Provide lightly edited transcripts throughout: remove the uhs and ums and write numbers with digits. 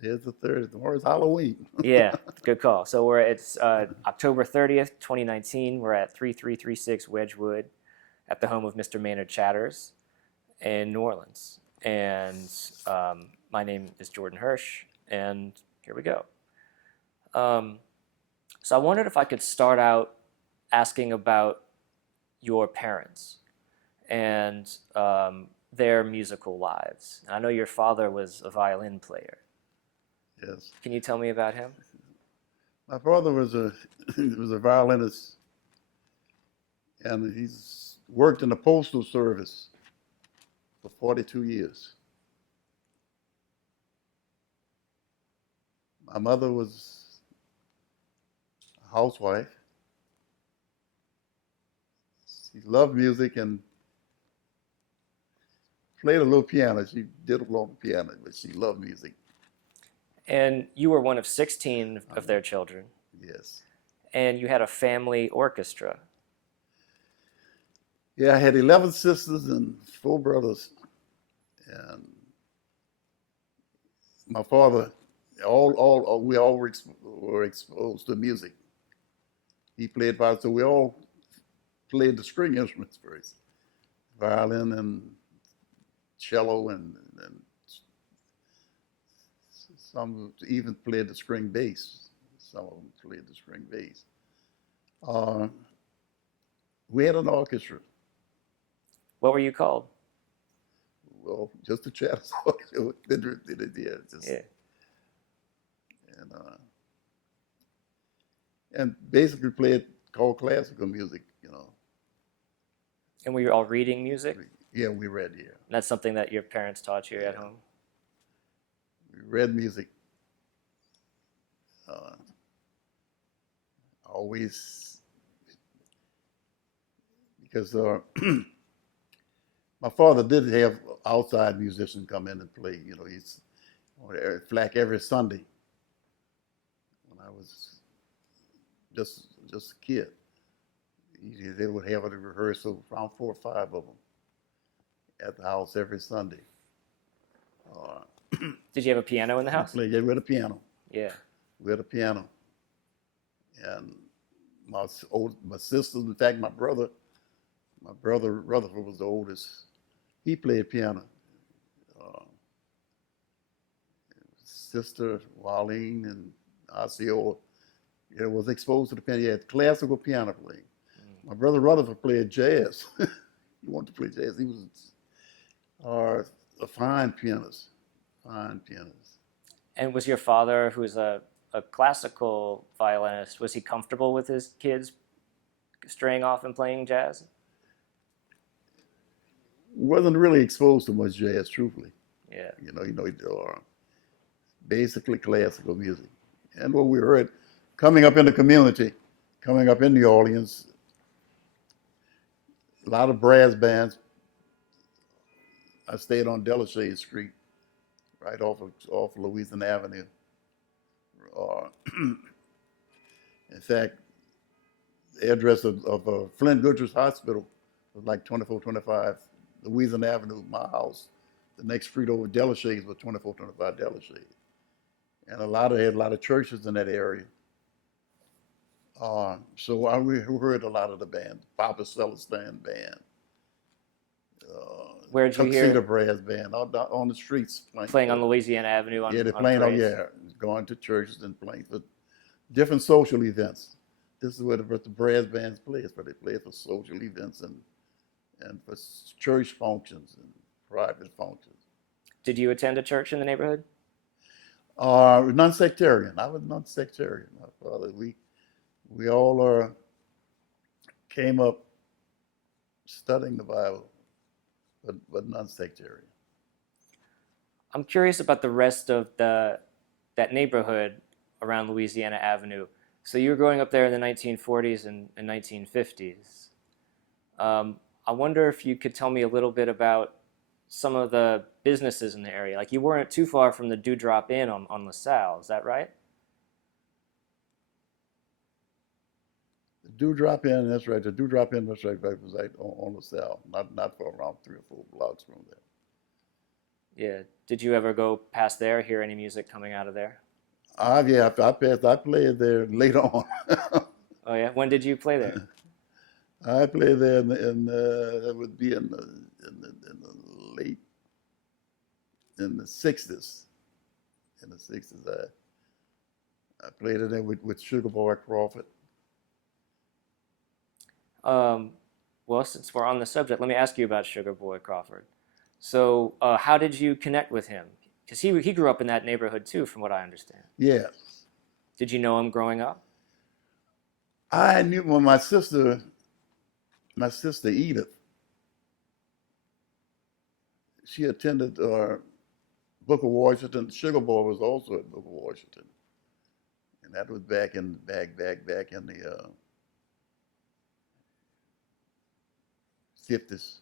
There's the 30th. Tomorrow's Halloween. Yeah, good call. So it's October 30th, 2019. We're at 3336 Wedgwood at the home of Mr. Maynard Chatters in New Orleans. And my name is Jordan Hirsch, and here we go. Um, so I wondered if I could start out asking about your parents and their musical lives. I know your father was a violin player. Yes. Can you tell me about him? My father was a was a violinist, and he's worked in the postal service for 42 years. My mother was a housewife. She loved music and played a little piano. She did a little piano, but she loved music. And you were one of 16 of their children, Yes. and you had a family orchestra. Yeah, I had 11 sisters and 4 brothers. And my father, we all were exposed to music. He played violin, so we all played the string instruments first, violin and cello, and some even played the string bass. Some of them played the string bass. Uh, we had an orchestra. What were you called? Well, just the Chatters orchestra. Yeah, just Yeah. and uh, and basically played called classical music. And were you all reading music? Yeah, we read. Yeah, And that's something that your parents taught you at yeah, home? we read music. Uh, always because my father did have outside musicians come in and play. He's on Flack every Sunday when I was just a kid. They would have a rehearsal, around 4 or 5 of them, at the house every Sunday. Uh, Did you have a piano in the we house? played with a piano. Yeah. With a piano, and my sisters. In fact, my brother Rutherford was the oldest. He played piano. Uh, Sister Marlene and Osceola, was exposed to the piano. He had classical piano playing. My brother Rutherford played jazz. He wanted to play jazz. He was a fine pianist. Fine pianist. And was your father, who was a classical violinist, was he comfortable with his kids straying off and playing jazz? Wasn't really exposed to much jazz, truthfully. Yeah. Basically classical music. And what we heard coming up in the community, coming up in New Orleans, a lot of brass bands. I stayed on Delachade Street, right off Louisiana Avenue. Uh, in fact, the address of Flint Goodrich Hospital was like 2425 Louisiana Avenue, my house. The next street over Delachade was 2425 Delachade. And had a lot of churches in that area. We heard a lot of the band, Papa Celestin Band, Where'd you Tuxedo hear Brass Band, on the streets playing. playing on Louisiana Avenue Yeah, they're on playing. Oh, parades? yeah, going to churches and playing for different social events. This is where the brass bands play. It's where they play for social events and for church functions and private functions. Did you attend a church in the neighborhood? Non-sectarian. I was non-sectarian. My father, we all came up studying the Bible, but non-sectarian. I'm curious about the rest of that neighborhood around Louisiana Avenue. So you were growing up there in the 1940s and 1950s. I wonder if you could tell me a little bit about some of the businesses in the area. Like you weren't too far from the Dewdrop Inn on LaSalle, is that right? The Dewdrop Inn, that's right. The Dewdrop Inn, was right on LaSalle, not for around 3 or 4 blocks from there. Yeah. Did you ever go past there, hear any music coming out of there? Yeah, I played there later on. Oh yeah. When did you play there? I played there that would be in the late in the '60s. In the '60s, I played it there with Sugar Boy Crawford. Um, well, since we're on the subject, let me ask you about Sugar Boy Crawford. So, how did you connect with him? Because he grew up in that neighborhood too, from what I understand. Yeah, Did you know him growing up? I knew when my sister Edith, she attended Booker Washington. Sugar Boy was also at Booker Washington, and that was back in the '50s.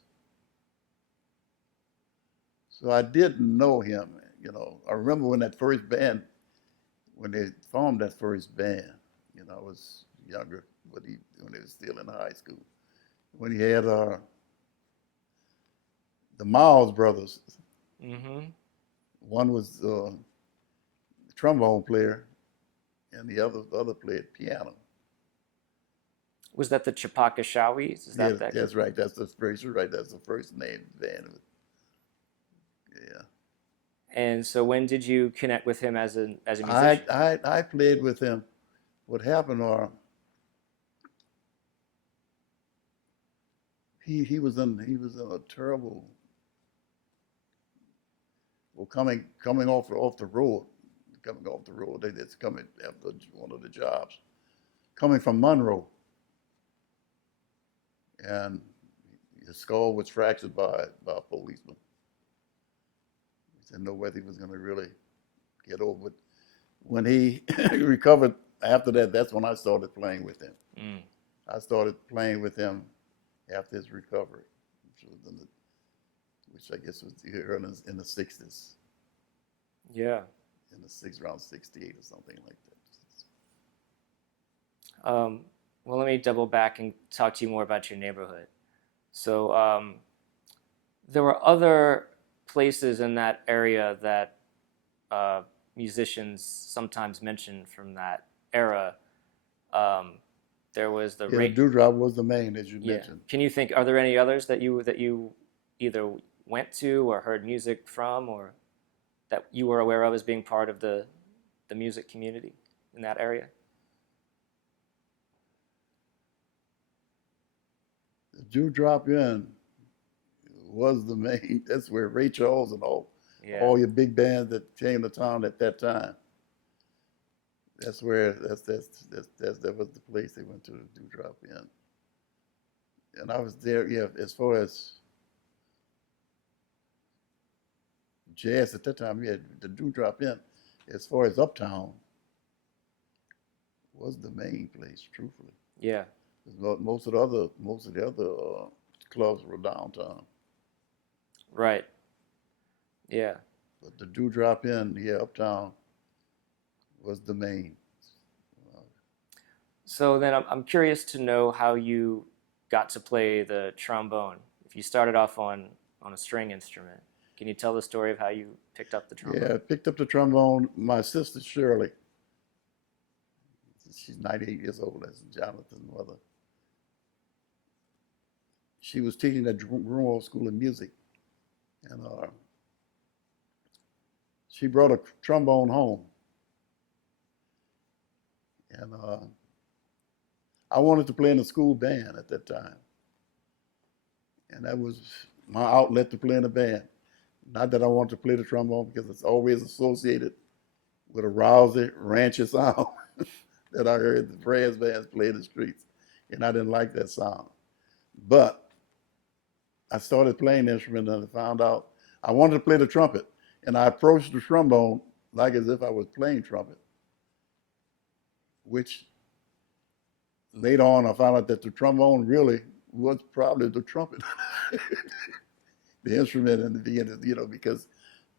So I didn't know him. I remember when they formed that first band. I was younger, but when he was still in high school. When he had the Miles brothers, Mm-hmm. one was the trombone player, and the other played piano. Was that the Chapaka Shawis? Is Yeah, that that's right. That's the first. Right. That's the first name of the band. Yeah. And so, when did you connect with him as a I musician? I I played with him. What happened? He was in a terrible. Well, coming off the road, coming off the road. It's coming after one of the jobs. Coming from Monroe, and his skull was fractured by a policeman. He didn't know whether he was going to really get over it. When he recovered after that, that's when I started playing with him. Mm. I started playing with him after his recovery, which I guess was early in the '60s, Yeah. around '68 or something like that. Well, let me double back and talk to you more about your neighborhood. So, there were other places in that area that musicians sometimes mention from that era. Um, there was the Yeah, the dewdrop was the main, as you yeah. mentioned. Can you think? Are there any others that you either went to or heard music from, or that you were aware of as being part of the music community in that area? The Dewdrop Inn was the main. That's where Ray Charles and Yeah. all your big bands that came to town at that time. That was the place they went to, the Dewdrop Inn. And I was there. Yeah, as far as jazz at that time, yeah, the Dewdrop Inn. As far as Uptown, was the main place, truthfully. Yeah. Most of the other clubs were downtown. Right. Yeah. But the Dewdrop Inn, yeah, Uptown was the main. So then I'm curious to know how you got to play the trombone. If you started off on a string instrument, can you tell the story of how you picked up the trombone? Yeah, I picked up the trombone. My sister Shirley, she's 98 years old. That's Jonathan's mother. She was teaching at Grunewald School of Music, and she brought a trombone home, and I wanted to play in a school band at that time, and that was my outlet to play in a band. Not that I wanted to play the trombone because it's always associated with a rousy, ranchy sound that I heard the brass bands play in the streets, and I didn't like that sound. But I started playing the instrument and I found out I wanted to play the trumpet, and I approached the trombone like as if I was playing trumpet, which later on I found out that the trombone really was probably the trumpet, the instrument in the beginning, because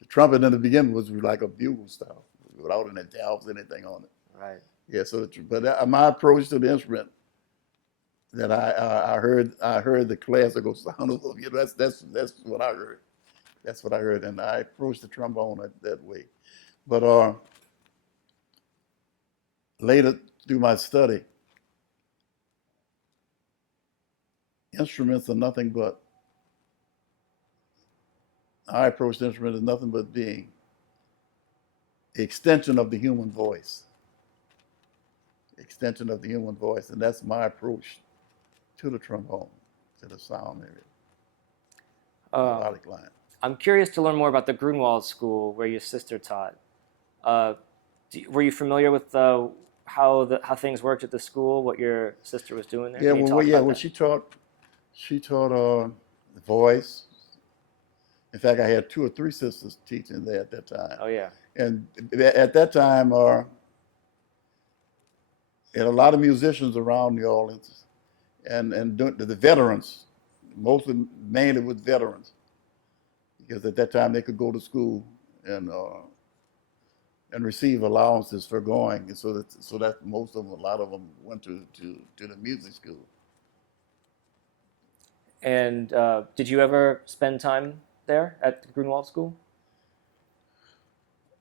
the trumpet in the beginning was like a bugle style without any valves, anything on it. Right. Yeah. But my approach to the instrument, that I heard the classical sound of, that's what I heard, That's what I heard, and I approached the trombone that way. But later through my study, instruments are nothing but, I approached the instrument as nothing but being the extension of the human voice. Extension of the human voice, and that's my approach to the trombone, to the sound area, melodic line. I'm curious to learn more about the Grunewald school where your sister taught. Were you familiar with how things worked at the school? What your sister was doing there? Yeah, Can you well, talk yeah, about well, that? she taught voice. In fact, I had 2 or 3 sisters teaching there at that time. Oh yeah. And at that time, there had a lot of musicians around New Orleans, and the veterans, mainly with veterans, because at that time they could go to school and receive allowances for going, and so that a lot of them went to the music school. And did you ever spend time there at the Grunewald school?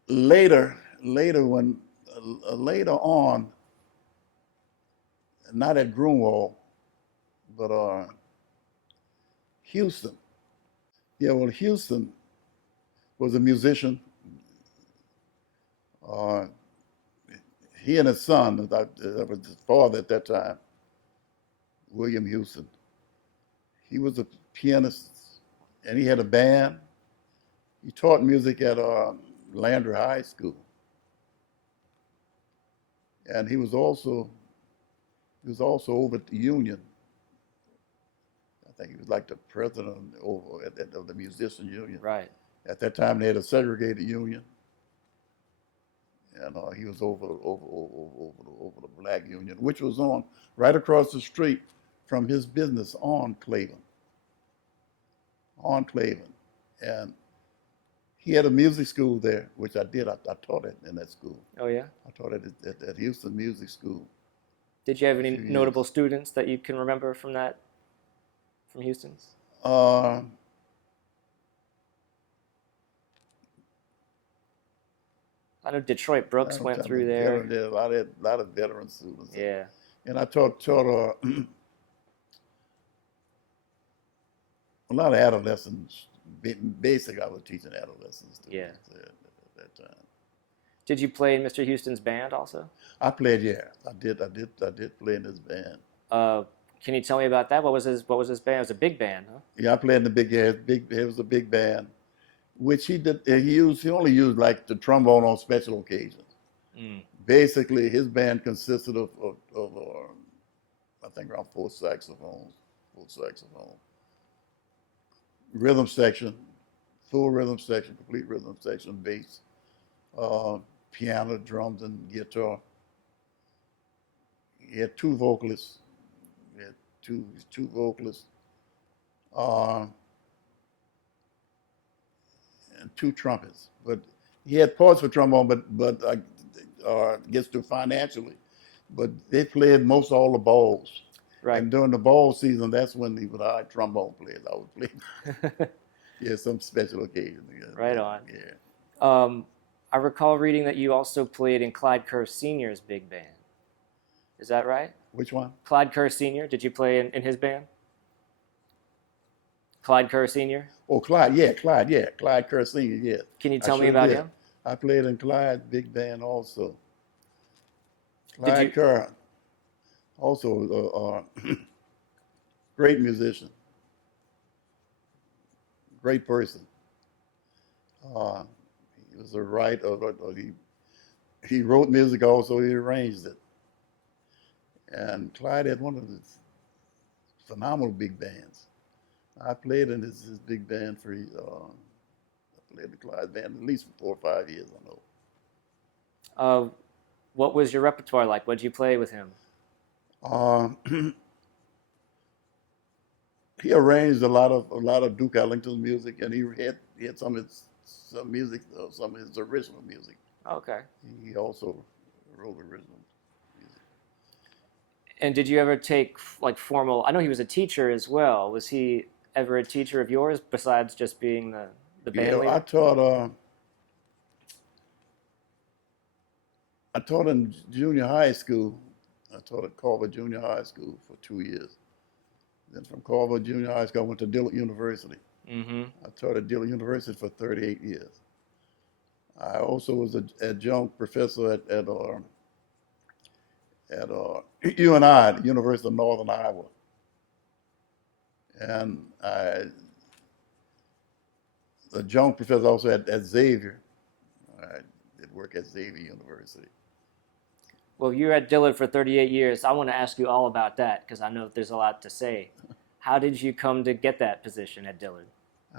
Later when later on, not at Grunewald, but Houston. Yeah, well, Houston was a musician. Uh, he and his son, that was his father at that time, William Houston. He was a pianist, and he had a band. He taught music at Landry High School, and he was also over at the Union. I think he was like the president of the musician union. Right. At that time, they had a segregated union, and he was over the black union, which was on right across the street from his business on Clayton. And he had a music school there, which I did. I taught it in that school. Oh yeah. I taught it at Houston Music School. Did you have any A few years. notable students that you can remember from Houston's? Uh, I know Detroit Brooks went through there. There are a lot of veteran students. Yeah. And I taught a lot of adolescents. Basically, I was teaching adolescents Yeah. at that time. Did you play in Mr. Houston's band also? I played, yeah. I did play in his band. Can you tell me about that? What was his band? It was a big band, huh? Yeah, I played in the big band. It was a big band, which he did. He only used like the trombone on special occasions. Mm. Basically, his band consisted of I think around 4 saxophones, rhythm section, full rhythm section, complete rhythm section, bass, piano, drums, and guitar. He had 2 vocalists. He had two vocalists, and 2 trumpets. But he had parts for trombone, but gets to financially. But they played most all the balls. Right. And during the ball season, that's when he would hire trombone players. I would play. Yeah, some special occasion. Yeah. Right on. Yeah. I recall reading that you also played in Clyde Kerr Sr.'s big band. Is that right? Which one? Clyde Kerr Sr., did you play in his band? Clyde Kerr Sr.? Oh, Clyde, yeah, Clyde Kerr Sr., yeah. Can you tell me about him? I played in Clyde's big band also. Clyde Kerr, also a great musician, great person. He was a writer, he wrote music also, he arranged it. And Clyde had one of his phenomenal big bands. I played in his big band I played the Clyde band at least for 4 or 5 years, I know. What was your repertoire like? What did you play with him? He arranged a lot of Duke Ellington music, and he had some of his original music. Okay. He also wrote original music. And did you ever take like formal? I know he was a teacher as well. Was he ever a teacher of yours besides just being the band Yeah, leader? I taught in junior high school. I taught at Carver Junior High School for 2 years. Then from Carver Junior High School, I went to Dillard University. Mm-hmm. I taught at Dillard University for 38 years. I also was an adjunct professor at UNI, the University of Northern Iowa. And I, the adjunct professor also at Xavier. I did work at Xavier University. Well, you're at Dillard for 38 years. I want to ask you all about that because I know there's a lot to say. How did you come to get that position at Dillard?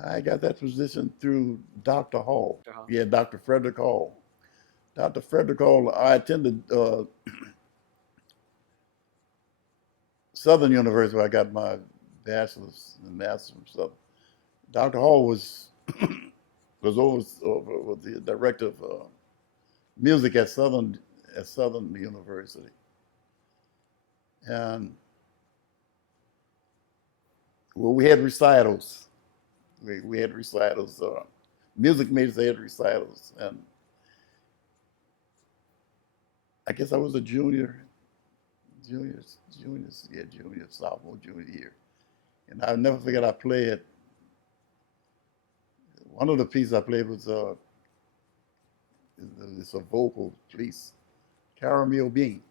I got that position through Dr. Hall. Dr. Hall. Yeah, Dr. Frederick Hall. Dr. Frederick Hall, I attended Southern University where I got my bachelor's and master's from Southern. Dr. Hall was was the director of music at Southern University, and well, we had recitals. We had recitals. Music majors had recitals, and I guess I was a junior, sophomore, junior year, and I'll never forget. I played. One of the pieces I played was it's a vocal piece, Caramel Bean,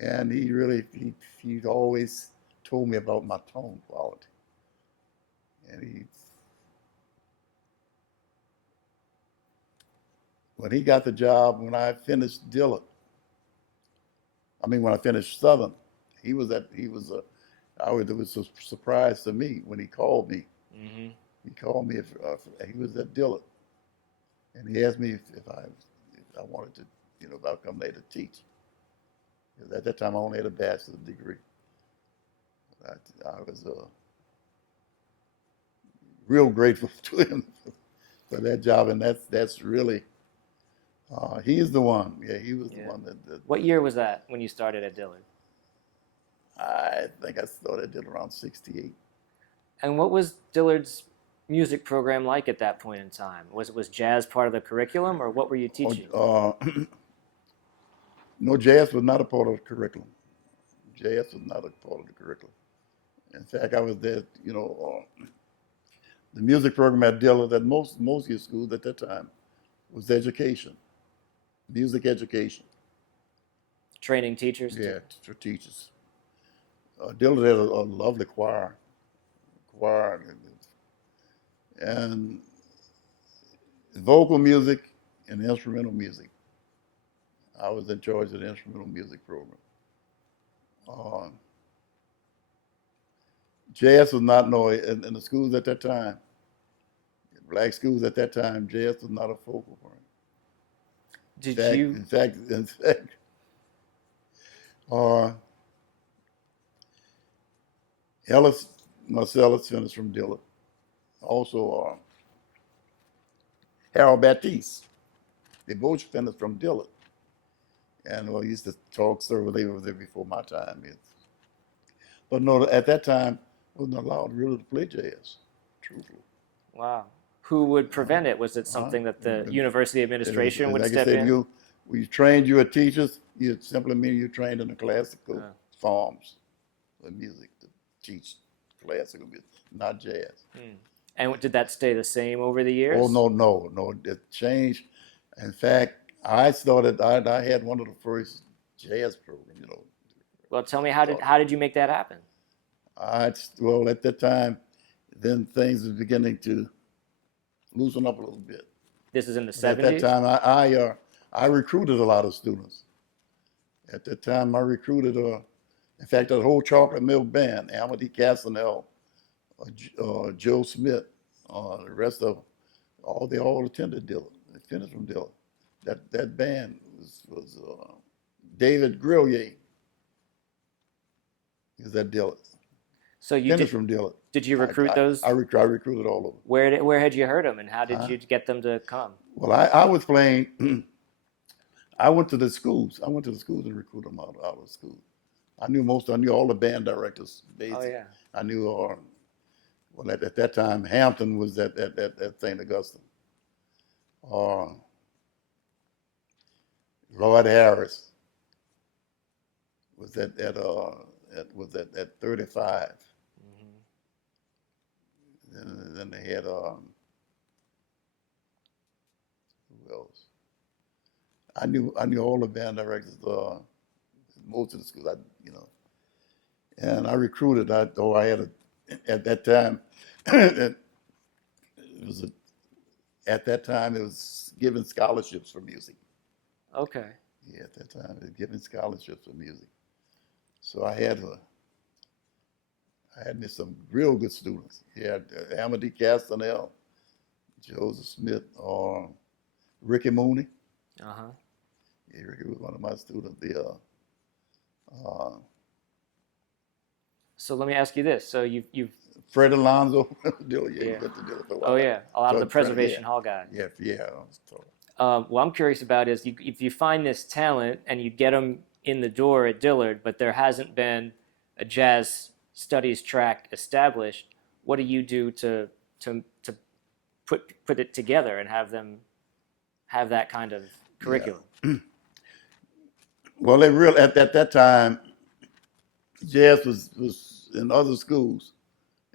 and he always told me about my tone quality, and when he got the job, when I finished when I finished Southern, it was a surprise to me when he called me. Mm-hmm. He called me if he was at Dillard, and he asked me if I wanted to, if I'd come there to teach. Because at that time I only had a bachelor's degree. I was real grateful to him for that job, and that's really he's the one. Yeah, he was the one that. What year was that when you started at Dillard? I think I started at Dillard around '68. And what was Dillard's music program like at that point in time? Was jazz part of the curriculum, or what were you teaching? No, jazz was not a part of the curriculum. Jazz was not a part of the curriculum. In fact, I was there, the music program at Dillard at most of your schools at that time was education, music education. Training teachers? Yeah, for teachers. Dillard had a lovely choir, and vocal music and instrumental music. I was in charge of the instrumental music program. Jazz was not in the schools at that time. Black schools at that time, jazz was not a focal point. In fact, Ellis Marcellus finished from Dillard. Also, Harold Baptiste. They both finished from Dillard. And I used to talk, sir, they were there before my time. But no, at that time, wasn't allowed really to play jazz, truthfully. Wow. Who would prevent it? Was it something that the university administration would step in? We trained you as teachers, it simply mean you trained in the classical forms of music to teach classical music, not jazz. And did that stay the same over the years? Oh, no, it changed. In fact, I had one of the first jazz programs, Well, tell me, how did you make that happen? Well, at that time, then things were beginning to loosen up a little bit. This is in the 70s? At that time, I recruited a lot of students. At that time, I recruited, in fact, the whole Chocolate Milk Band, Amity Castanel, Joe Smith, the rest of them, they all attended Dillard. They finished from Dillard. That band was David Grillier. He was at Dillard. So you finished from Dillard. Did you recruit those? I recruited all of them. Where had you heard them, and how did you get them to come? Well, I was playing. I went to the schools. I went to the schools and recruited them out of school. I knew all the band directors. Basically. Oh yeah. I knew Well, at that time, Hampton was at St. Augustine. Uh, Lloyd Harris was at 35. Then they had who else? I knew all the band directors, most of the schools. And I recruited. I had at that time. it was at that time it was giving scholarships for music. Okay. Yeah, at that time it was giving scholarships for music. So I had me some real good students. Yeah, Amity Castanel, Joseph Smith, or Ricky Mooney. Uh-huh. Yeah, Ricky was one of my students. So let me ask you this. So you've Fred Alonso. Yeah. He went to Dillard for a while. Oh yeah, a lot of the Fred, Preservation Hall guys. Yeah. I was told. What I'm curious about is if you find this talent and you get them in the door at Dillard, but there hasn't been a jazz studies track established, what do you do to put it together and have them have that kind of curriculum? Yeah. Well, they really at that time, jazz was in other schools,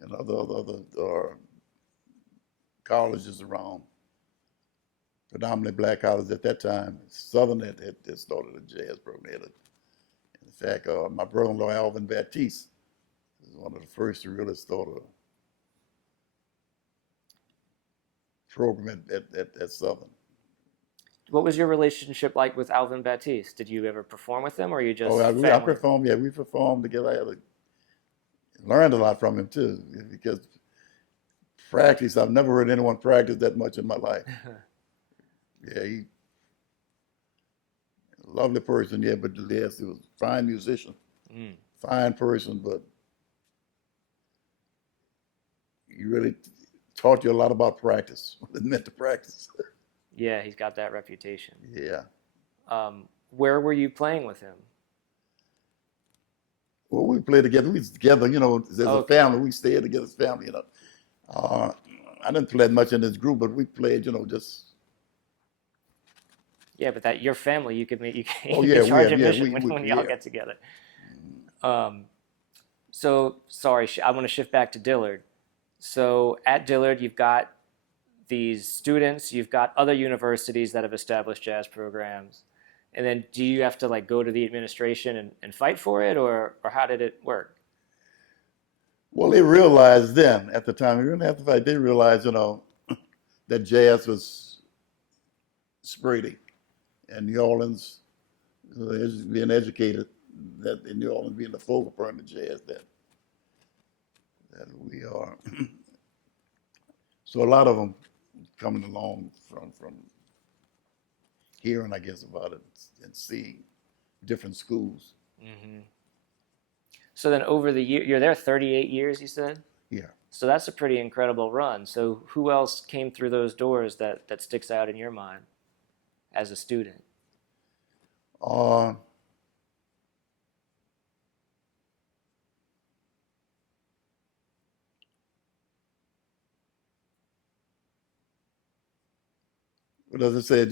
and other colleges around, predominantly black colleges at that time. Southern had started a jazz program. In fact, my brother-in-law Alvin Baptiste was one of the first to really start a program at Southern. What was your relationship like with Alvin Baptiste? Did you ever perform with him, or you just I family? performed. Yeah, we performed together. I learned a lot from him too, because practice. I've never heard anyone practice that much in my life. Yeah, he lovely person. Yeah, but yes, he was a fine musician, fine person, but he really taught you a lot about practice. What it meant to practice. Yeah, he's got that reputation. Yeah. Where were you playing with him? Well, we played together. We was together, as a family. We stayed together as family, I didn't play much in this group, but we played, just. Yeah, but that your family, you could we charge admission when y'all get together. So sorry, I want to shift back to Dillard. So at Dillard, you've got these students, you've got other universities that have established jazz programs, and then do you have to go to the administration and fight for it, or how did it work? Well, they realized then, at the time, we didn't have to fight. They realized, that jazz was spreading, and New Orleans being educated, that in New Orleans being the focal point of jazz that we are. So a lot of them coming along from hearing, I guess, about it and seeing different schools. Mm-hmm. So then over the year, you're there 38 years, you said? Yeah. So that's a pretty incredible run. So who else came through those doors that sticks out in your mind as a student? But as I said,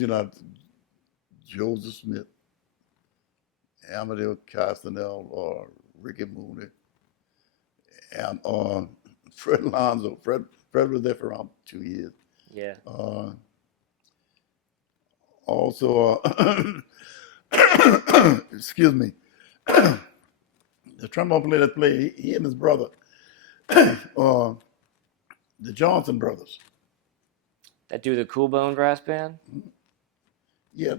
Joseph Smith, Amadeo Castanel, or Ricky Mooney, and Fred Alonso. Fred was there for around 2 years. Yeah. Also, excuse me, the trombone player that played, he and his brother, the Johnson brothers. That do the Cool Bone Brass Band? Yeah,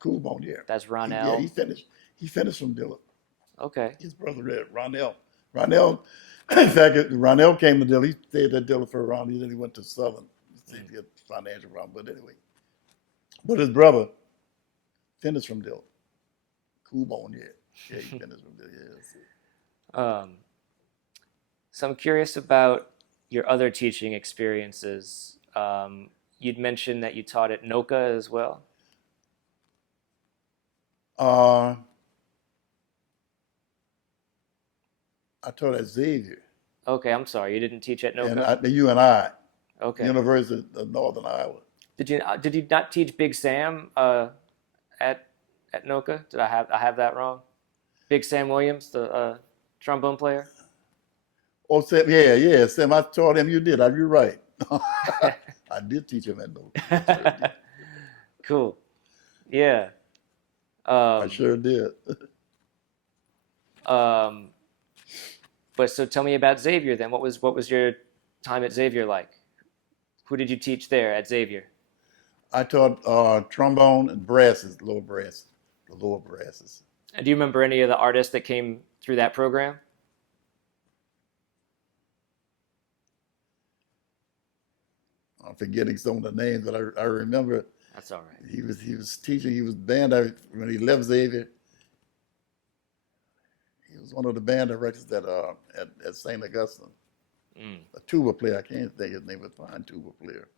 Cool Bone, yeah. That's Ronell? He finished from Dillard. Okay. His brother, Ronell. In fact, Ronell came to Dillard. He stayed at Dillard for a while. Then he went to Southern. He had financial problem, but anyway. But his brother finished from Dillard. Cool Bone, yeah. Yeah, he finished from Dillard, yeah. So I'm curious about your other teaching experiences. You'd mentioned that you taught at NOCCA as well. I taught at Xavier. Okay, I'm sorry. You didn't teach at and NOCCA? the UNI, Okay. University of Northern Iowa. Did you not teach Big Sam at NOCCA? Did I have that wrong? Big Sam Williams, the trombone player. Oh, Sam, yeah, yeah, Sam, I taught him. You did. You're right. I did teach him at Nova. I sure did. Cool. Yeah. I Um, sure did. um, but so tell me about Xavier then. What was your time at Xavier like? Who did you teach there at Xavier? I taught trombone and brasses, the lower brasses. And do you remember any of the artists that came through that program? I'm forgetting some of the names, but I remember That's all right. he was teaching. He was band when he left Xavier. He was one of the band directors at St. Augustine. Mm, A tuba player. I can't think his name, but fine tuba player,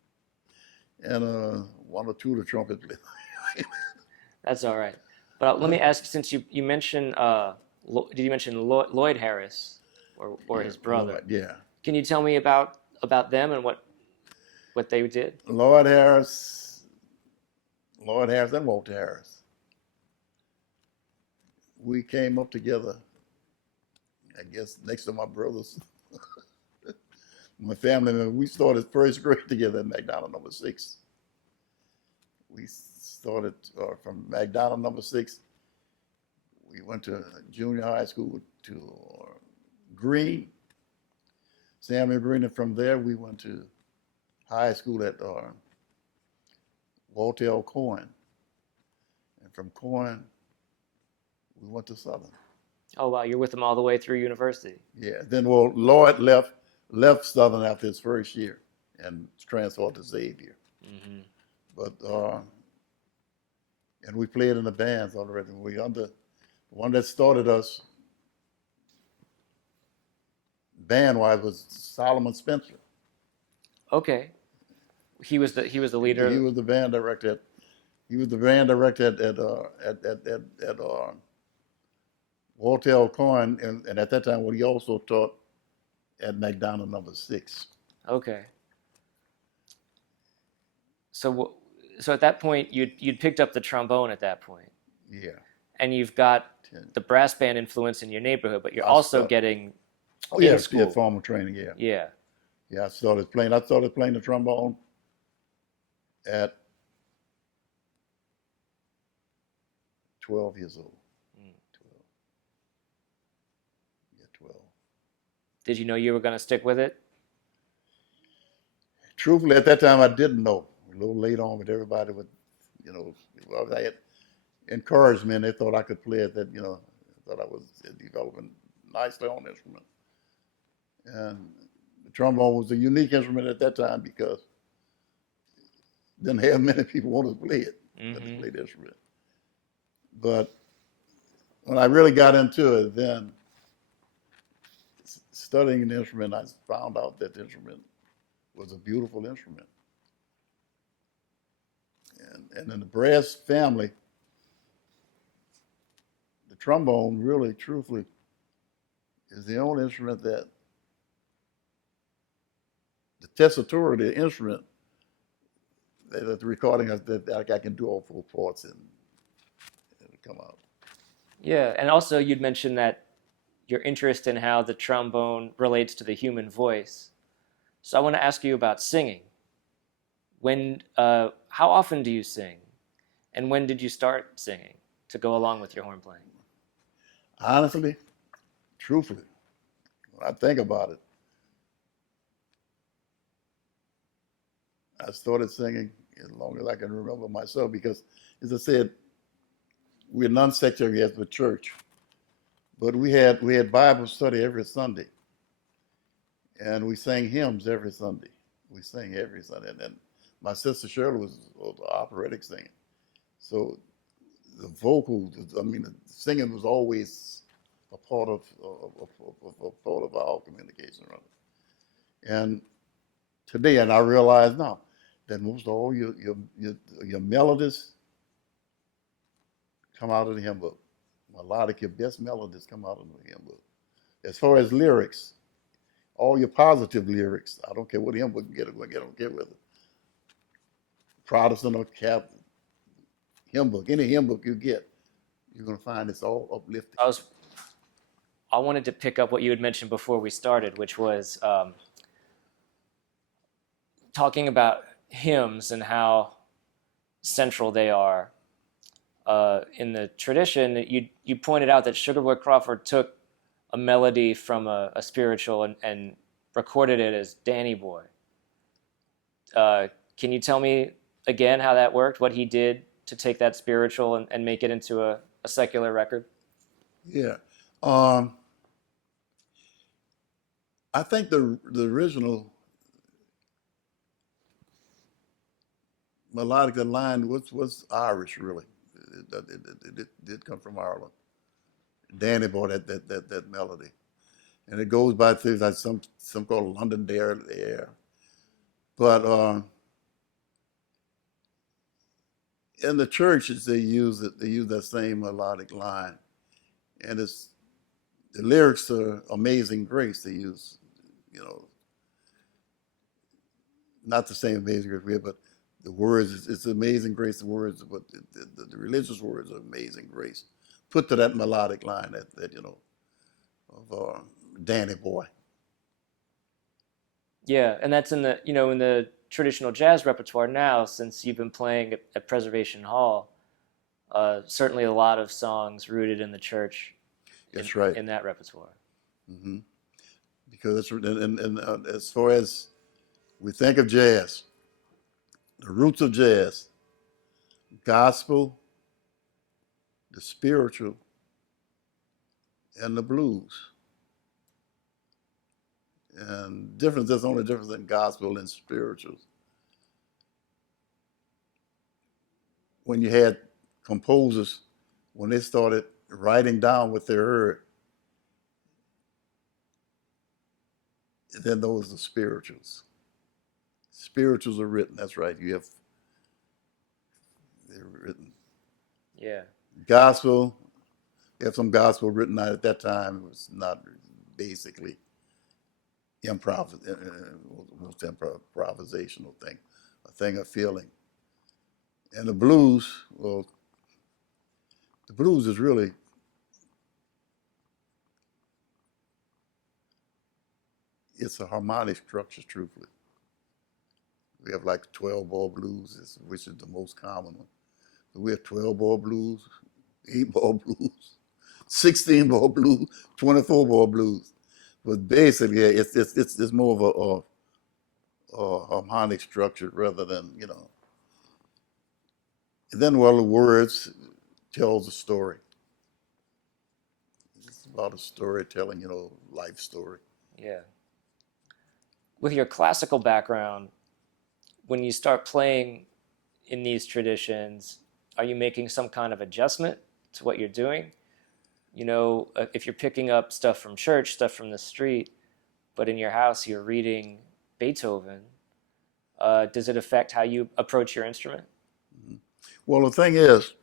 and one or two of the trumpet players. that's all right. But let me ask, since you mentioned, did you mention Lloyd Harris or Yeah, his brother? Yeah. Can you tell me about them and what they did? Lloyd Harris, Lloyd Harris, and Walter Harris. We came up together, I guess, next to my brothers. My family member, we started first grade together at McDonald number 6. We started from McDonald number 6. We went to junior high school to Green, Samuel Green, and from there we went to high school at Walter L. Cohen. And from Cohen, we went to Southern. Oh wow, you're with them all the way through university. Yeah. Then, well, Lloyd left Southern after his first year and transferred to Xavier. Hmm. But and we played in the bands already. We under the one that started us band wise was Solomon Spencer. Okay, he was the leader. He was the band director. He was the band director at Walter L. Cohen, and at that time, when he also taught at McDonald number 6. Okay. So at that point, you'd picked up the trombone at that point, Yeah. and you've got 10. the brass band influence in your neighborhood, but you're I also stuck. getting Oh in yeah, school. yeah, formal training. Yeah, Yeah. yeah. I started playing. I started playing the trombone at 12 years old. Mm. 12. Yeah, 12. Did you know you were going to stick with it? Truthfully, at that time, I didn't know. A little late on, but everybody would, you know, I had encouragement. They thought I could play it. That thought I was developing nicely on the instrument. And the trombone was a unique instrument at that time because didn't have many people want to play it, to Hmm. play the instrument. But when I really got into it, then studying the instrument, I found out that the instrument was a beautiful instrument. And in the brass family, the trombone really, truthfully, is the only instrument that the tessitura of the instrument that the recording that I can do all 4 parts and it'll come out. Yeah, and also you'd mentioned that your interest in how the trombone relates to the human voice. So I want to ask you about singing. How often do you sing, and when did you start singing to go along with your horn playing? Honestly, truthfully, when I think about it, I started singing as long as I can remember myself because, as I said, we're non-sectarian as the church, but we had Bible study every Sunday, and we sang hymns every Sunday. We sang every Sunday, and then my sister Shirley was operatic singing, so the vocals, I mean, the singing was always a part of our communication. Right? And today, and I realize now that most all your melodies come out of the hymn book. A lot of your best melodies come out of the hymn book. As far as lyrics, all your positive lyrics. I don't care what hymn book you get, I don't care whether Protestant or Catholic hymn book, any hymn book you get, you're going to find it's all uplifting. I wanted to pick up what you had mentioned before we started, which was talking about hymns and how central they are in the tradition. You pointed out that Sugar Boy Crawford took a melody from a spiritual and recorded it as Danny Boy. Can you tell me again how that worked? What he did to take that spiritual and make it into a secular record? Yeah. I think the original melodic line was Irish, really. It did come from Ireland. Danny Boy, that melody. And it goes by things like some called Londonderry. But in the churches, they use that same melodic line. And it's the lyrics are Amazing Grace. They use, not the same Amazing Grace, but the words, it's Amazing Grace, the words, but the religious words are Amazing Grace. Put to that melodic line of Danny Boy. Yeah, and that's in the traditional jazz repertoire now, since you've been playing at Preservation Hall. Certainly a lot of songs rooted in the church. That's right. In that repertoire. Mm-hmm. Because and as far as we think of jazz, the roots of jazz, gospel, the spiritual, and the blues. And there's only difference in gospel and spirituals. When you had composers, when they started writing down what they heard, then those are spirituals. Spirituals are written, that's right. They're written. Yeah. Gospel, you have some gospel written out at that time. It was not basically most improvisational thing, a thing of feeling. And the blues, well, the blues is really, it's a harmonic structure, truthfully. We have like 12-bar blues, which is the most common one. So we have 12-bar blues, 8-bar blues, 16-bar blues, 24-bar blues. But basically, it's more of a harmonic structure rather than, And then, well, the words tells a story. It's about a storytelling, life story. Yeah. With your classical background, when you start playing in these traditions, are you making some kind of adjustment to what you're doing? If you're picking up stuff from church, stuff from the street, but in your house you're reading Beethoven, does it affect how you approach your instrument? Mm-hmm. Well, the thing is,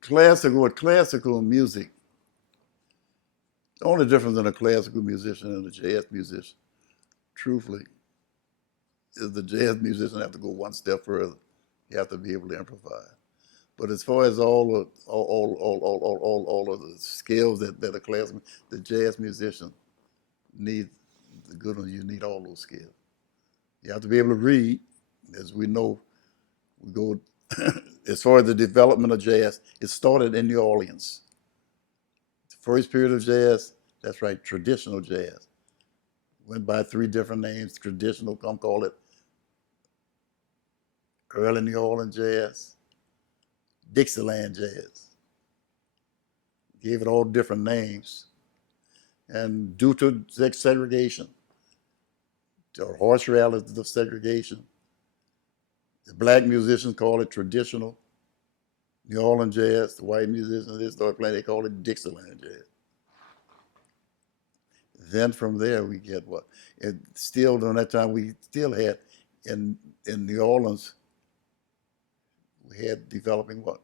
classical music, the only difference in a classical musician and a jazz musician, truthfully, is the jazz musician have to go one step further. You have to be able to improvise. But as far as all of the skills that a classical, the jazz musician needs, the good one, you need all those skills. You have to be able to read, as we know. We go as far as the development of jazz, it started in New Orleans. The first period of jazz, that's right, traditional jazz. Went by 3 different names. Traditional, some call it early New Orleans jazz, Dixieland jazz. Gave it all different names. And due to segregation, or horse rallies of segregation, the black musicians call it traditional New Orleans jazz. The white musicians, they start playing, they call it Dixieland jazz. Then from there we get what? And still during that time we still had in New Orleans, we had developing what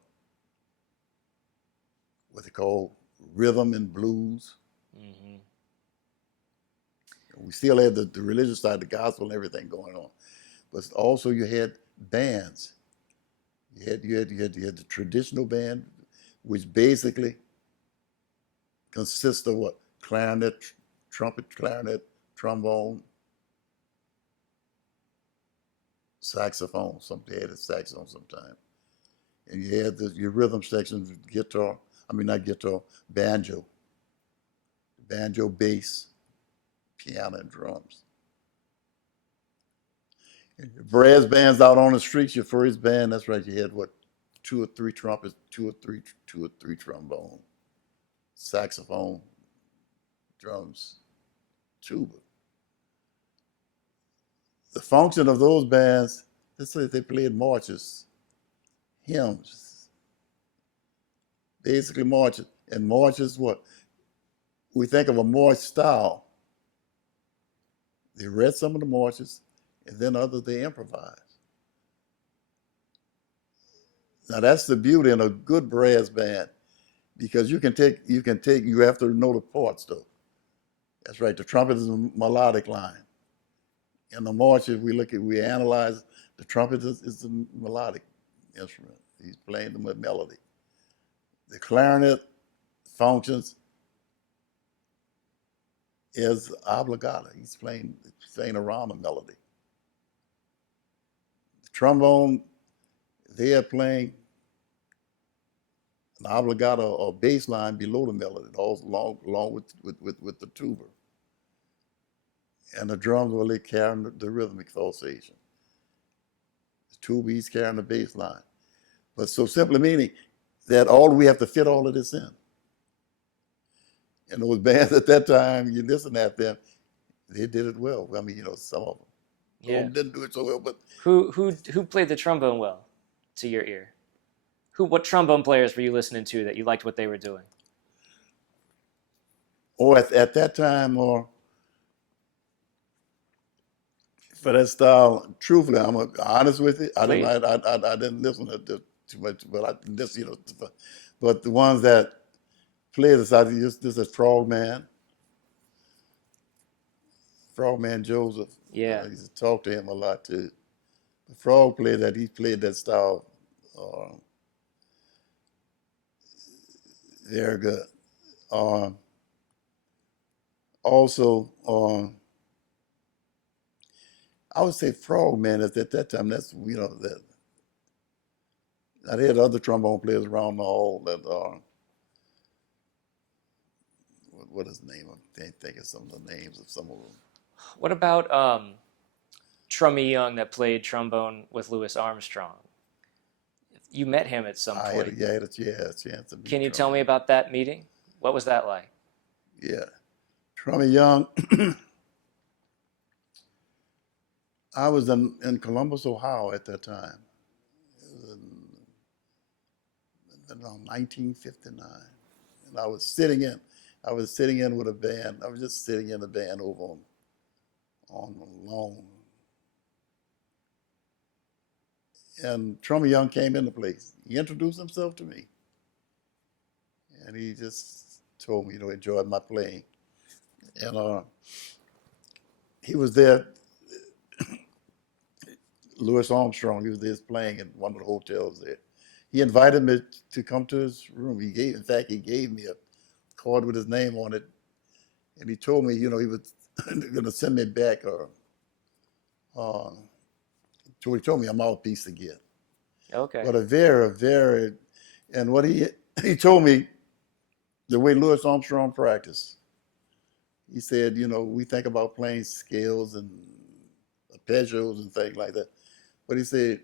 they call rhythm and blues. Mm-hmm. We still had the religious side, the gospel and everything going on. But also you had bands. You had the traditional band, which basically consists of what? Clarinet, trumpet, clarinet, trombone, saxophone. Some they had a saxophone sometime. And you had your rhythm sections, guitar, I mean not guitar, banjo. Banjo, bass, piano, and drums. And your brass bands out on the streets, your first band, that's right, you had what? Two or three trumpets, two or three trombone, saxophone, drums, tuba. The function of those bands, let's say they played marches, hymns, basically marches. And marches, what? We think of a march style. They read some of the marches, and then others they improvise. Now that's the beauty in a good brass band, because you have to know the parts though. That's right. The trumpet is a melodic line. In the march, if we analyze, the trumpet is the melodic instrument. He's playing the melody. The clarinet functions is obligato. He's playing around the melody. The trombone, they are playing an obligato or bass line below the melody, along with the tuba. And the drums, well, they carry the rhythmic pulsation. The tuba, he's carrying the bass line. But so simply meaning that we have to fit all of this in. And those bands at that time, you listen at them, they did it well. I mean, some of them. Some of them didn't do it so well, but Who played the trombone well to your ear? What trombone players were you listening to that you liked what they were doing? or at that time, or for that style, truthfully, I'm honest with you. I Please. didn't listen to too much, but I just but the ones that played this, this is Frogman Joseph. Yeah. I used to talk to him a lot too. The Frog played that. He played that style very good. Also, I would say Frogman at that time. That's that. I had other trombone players around the hall that what is the name? I can't think of some of the names of some of them. What about Trummy Young that played trombone with Louis Armstrong? You met him at some point. I had a chance to meet Can you tell Trummy. me about that meeting? What was that like? Yeah, Trummy Young. I was in Columbus, Ohio at that time. It was in around 1959, and I was sitting in with a band. I was just sitting in the band over on the lawn, and Trummy Young came into place. He introduced himself to me, and he just told me, enjoyed my playing, and he was there. Louis Armstrong, he was there playing in one of the hotels there. He invited me to come to his room. He gave me a card with his name on it, and he told me, he was going to send me back, so he told me a mouthpiece to get. Okay. But a very, and what he told me, the way Louis Armstrong practiced, he said, we think about playing scales and arpeggios and things like that. But he said,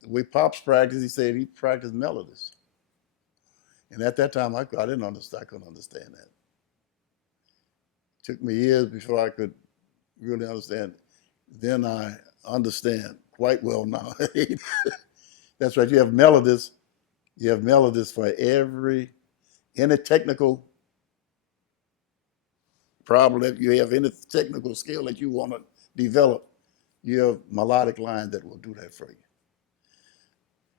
the way Pops practiced, he said he practiced melodies. And at that time, I didn't understand. I couldn't understand that. It took me years before I could really understand. Then I understand quite well now. That's right. You have melodies. You have melodies for any technical problem that you have, any technical skill that you want to develop. You have melodic lines that will do that for you.